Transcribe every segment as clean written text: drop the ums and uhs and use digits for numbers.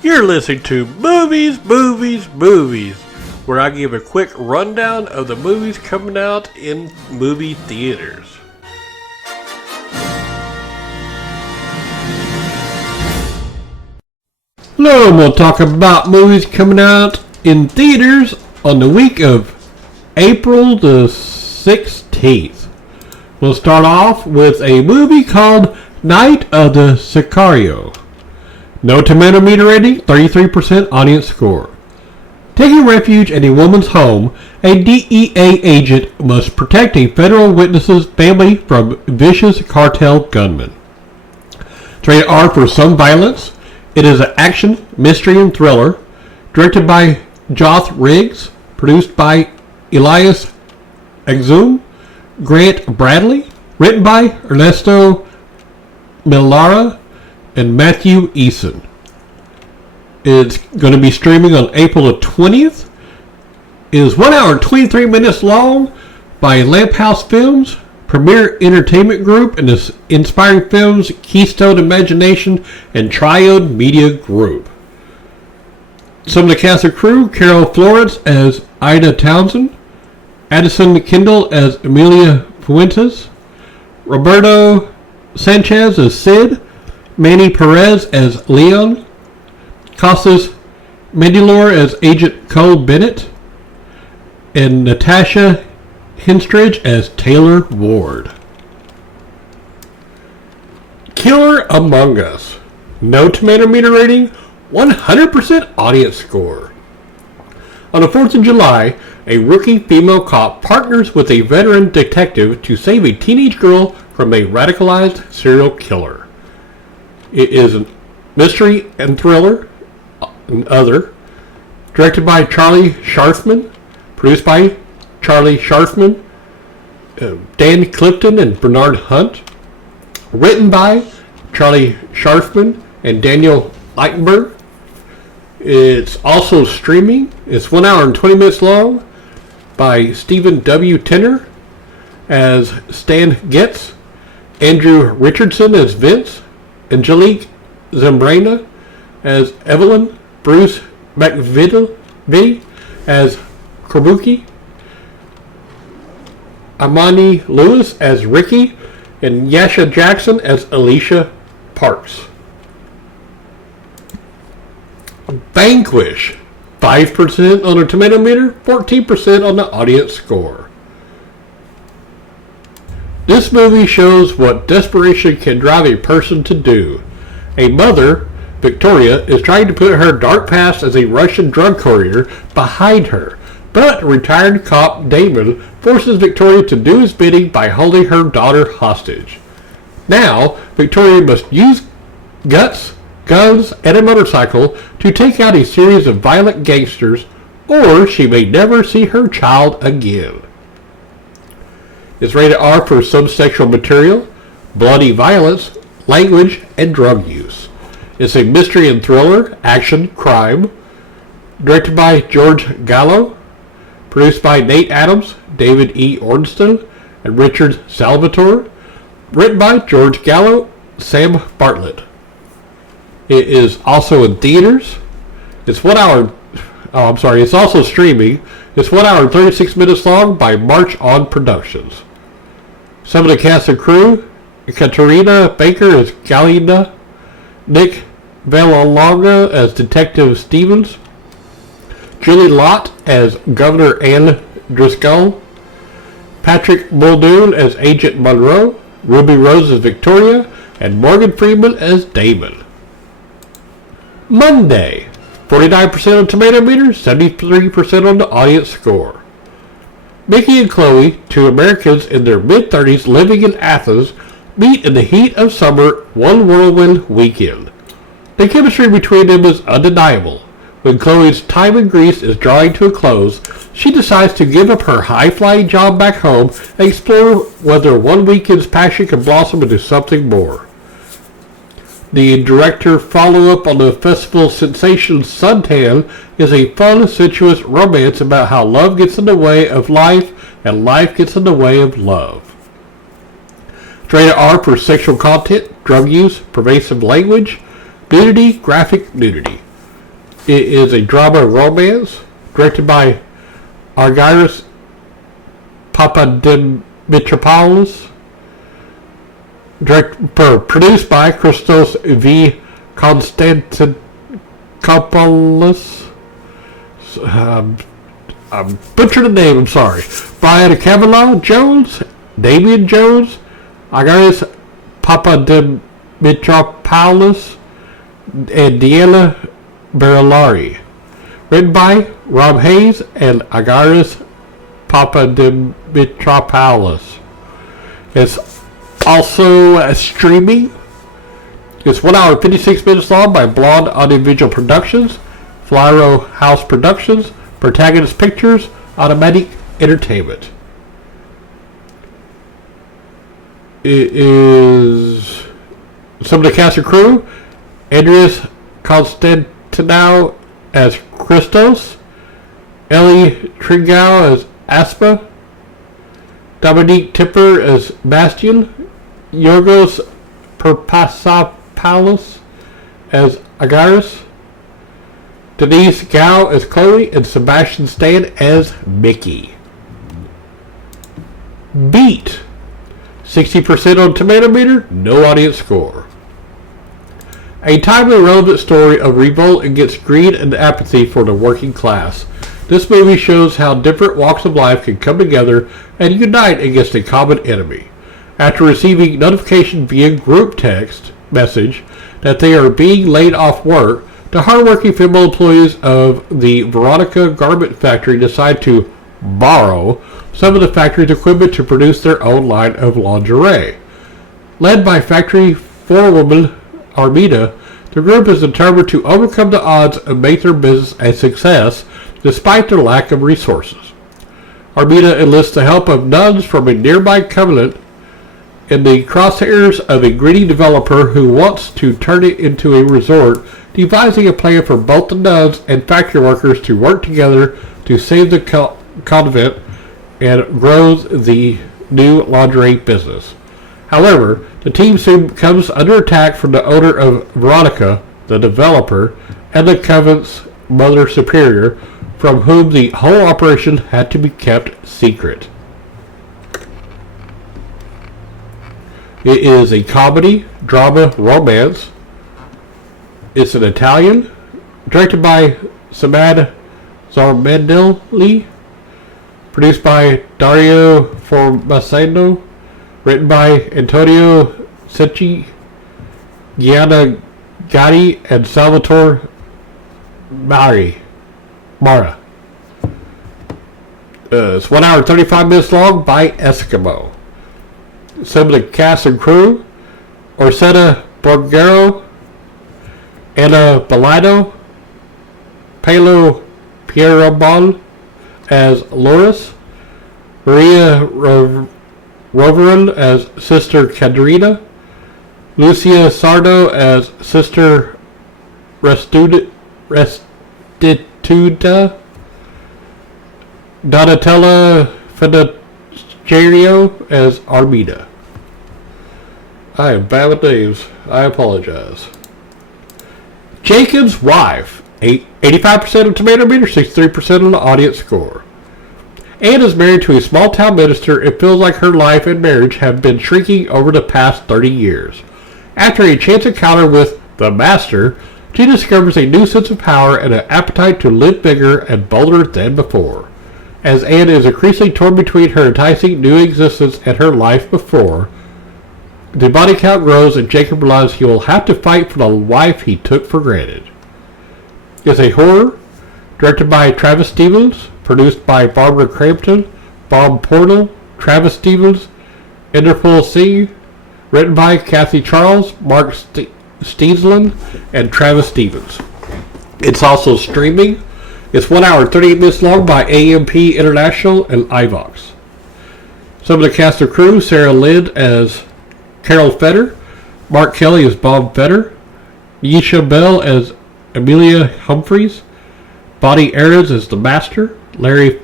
You're listening to Movies, where I give a quick rundown of the movies coming out in movie theaters. Hello, and we'll talk about movies coming out in theaters on the week of April the 16th. We'll start off with a movie called Night of the Sicario. No tomato meter rating, 33% audience score. Taking refuge in a woman's home, a DEA agent must protect a federal witness's family from vicious cartel gunmen. It's rated R for some violence. It is an action, mystery, and thriller. Directed by Joth Riggs. Produced by Elias Exum, Grant Bradley. Written by Ernesto Millara and Matthew Eason. It's going to be streaming on April the 20th. It is 1 hour and 23 minutes long by Lamp House Films, Premier Entertainment Group, and the Inspiring Films, Keystone Imagination, and Triode Media Group. Some of the cast and crew: Carol Florence as Ida Townsend, Addison Kendall as Emilia Fuentes, Roberto Sanchez as Sid, Manny Perez as Leon, Costas Mandylor as Agent Cole Bennett, and Natasha Henstridge as Taylor Ward. Killer Among Us. No tomato meter rating, 100% audience score. On the 4th of July, a rookie female cop partners with a veteran detective to save a teenage girl from a radicalized serial killer. It is a mystery and thriller and other. Directed by Charlie Sharfman. Produced by Charlie Sharfman, Dan Clifton, and Bernard Hunt. Written by Charlie Sharfman and Daniel Lichtenberg. It's also streaming. It's 1 hour and 20 minutes long by Stephen W. Tenner as Stan Getz, Andrew Richardson as Vince, Angelique Zambrana as Evelyn, Bruce McVitie as Kabuki, Amani Lewis as Ricky, and Yasha Jackson as Alicia Parks. Vanquish. 5% on the tomato meter, 14% on the audience score. This movie shows what desperation can drive a person to do. A mother, Victoria, is trying to put her dark past as a Russian drug courier behind her, but retired cop Damon forces Victoria to do his bidding by holding her daughter hostage. Now, Victoria must use guts, guns, and a motorcycle to take out a series of violent gangsters, or she may never see her child again. It's rated R for some sexual material, bloody violence, language, and drug use. It's a mystery and thriller, action, crime. Directed by George Gallo. Produced by Nate Adams, David E. Ornston, and Richard Salvatore. Written by George Gallo, Sam Bartlett. It is also in theaters. It's also streaming. It's 1 hour and 36 minutes long by March On Productions. Some of the cast and crew: Katarina Baker as Galina, Nick Vallelonga as Detective Stevens, Julie Lott as Governor Ann Driscoll, Patrick Muldoon as Agent Monroe, Ruby Rose as Victoria, and Morgan Freeman as Damon. Monday. 49% on tomato meter, 73% on the audience score. Mickey and Chloe, two Americans in their mid-30s living in Athens, meet in the heat of summer one whirlwind weekend. The chemistry between them is undeniable. When Chloe's time in Greece is drawing to a close, she decides to give up her high-flying job back home and explore whether one weekend's passion can blossom into something more. The director follow-up on the festival sensation Suntan is a fun, sensuous romance about how love gets in the way of life and life gets in the way of love. Rated R for sexual content, drug use, pervasive language, nudity, graphic nudity. It is a drama romance directed by Argyris Papadimmitropoulos, produced by Christos V. Konstantinopoulos. I'm butchered the name, I'm sorry. Brian Cavanaugh Jones, Damian Jones, Argyris Papadimmitropoulos, and Deanna Berillari. Written by Rob Hayes and Argyris Papadimmitropoulos. It's also streaming. It's 1 hour and 56 minutes long by Blonde Audiovisual Productions, Flyro House Productions, Protagonist Pictures, Automatic Entertainment. It is some of the cast and crew: Andreas Konstantinou as Christos, Ellie Tringau as Aspa, Dominique Tipper as Bastian, Yorgos Perpasapoulos as Argyris, Denise Gao as Chloe, and Sebastian Stan as Mickey. Beat. 60% on Tomato Meter, no audience score. A timely, relevant story of revolt against greed and apathy for the working class. This movie shows how different walks of life can come together and unite against a common enemy. After receiving notification via group text message that they are being laid off work, the hardworking female employees of the Veronica Garment Factory decide to borrow some of the factory's equipment to produce their own line of lingerie. Led by factory forewoman Armida, the group is determined to overcome the odds and make their business a success despite their lack of resources. Armida enlists the help of nuns from a nearby convent in the crosshairs of a greedy developer who wants to turn it into a resort, devising a plan for both the nuns and factory workers to work together to save the convent and grows the new lingerie business. However, the team soon comes under attack from the owner of Veronica, the developer, and the convent's mother superior, from whom the whole operation had to be kept secret. It is a comedy, drama, romance. It's an Italian, directed by Samad Zarmandelli, produced by Dario Formasano, written by Antonio Secchi, Gianna Gatti, and Salvatore Mara. It's 1 hour and 35 minutes long by Eskimo. Some of the cast and crew: Orsetta Borgero, Anna Bellido, Paolo Pierrobal as Loris, Maria Roverin as Sister Cadrina, Lucia Sardo as Sister Restituta, Donatella Fidacerio as Armida. I am bad with names. I apologize. Jacob's Wife. 85% of Tomato Meter, 63% on the audience score. Anne is married to a small-town minister and feels like her life and marriage have been shrinking over the past 30 years. After a chance encounter with the Master, she discovers a new sense of power and an appetite to live bigger and bolder than before. As Anne is increasingly torn between her enticing new existence and her life before, the body count grows and Jacob realizes he will have to fight for the wife he took for granted. It's a horror, directed by Travis Stevens, produced by Barbara Crampton, Bob Portal, Travis Stevens, Interpol Singh, written by Kathy Charles, Mark Steensland, and Travis Stevens. It's also streaming. It's 1 hour and 38 minutes long by AMP International and iVox. Some of the cast and crew: Sarah Lind as Carol Fetter, Mark Kelly as Bob Fetter, Yisha Bell as Amelia Humphreys, Bonnie Aarons as the Master, Larry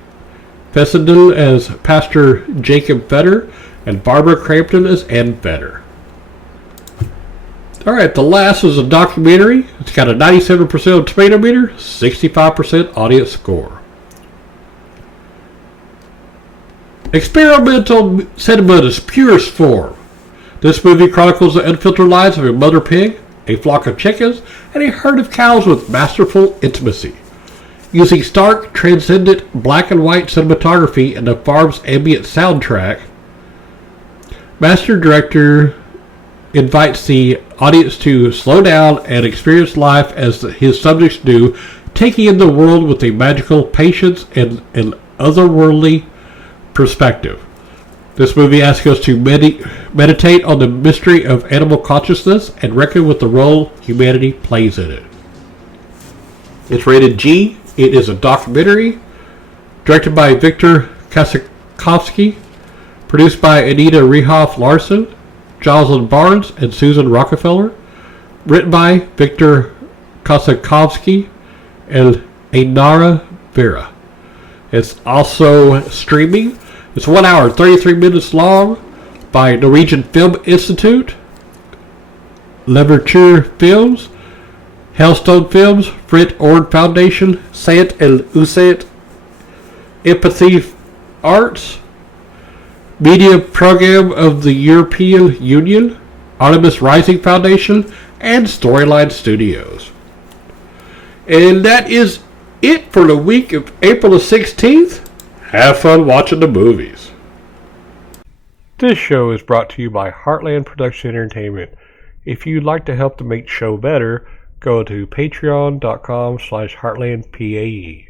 Fessenden as Pastor Jacob Fetter, and Barbara Crampton as Ann Fetter. Alright, The Last is a documentary. It's got a 97% tomato meter, 65% audience score. Experimental cinema in its purest form. This movie chronicles the unfiltered lives of a mother pig, a flock of chickens, and a herd of cows with masterful intimacy. Using stark, transcendent black and white cinematography and the farm's ambient soundtrack, Master Director invites the audience to slow down and experience life as his subjects do, taking in the world with a magical patience and an otherworldly perspective. This movie asks us to meditate on the mystery of animal consciousness and reckon with the role humanity plays in it. It's rated G. It is a documentary directed by Victor Kosakowski, produced by Anita Rehoff Larson, Jocelyn Barnes, and Susan Rockefeller, written by Victor Kosakowski and Ainara Vera. It's also streaming. It's 1 hour, 33 minutes long, by Norwegian Film Institute, Leverture Films, Hailstone Films, Frit Ord Foundation, Sant and Usant Empathy Arts, Media Program of the European Union, Artemis Rising Foundation, and Storyline Studios. And that is it for the week of April the 16th. Have fun watching the movies. This show is brought to you by Heartland Production Entertainment. If you'd like to help to make the show better, go to patreon.com/heartlandpae.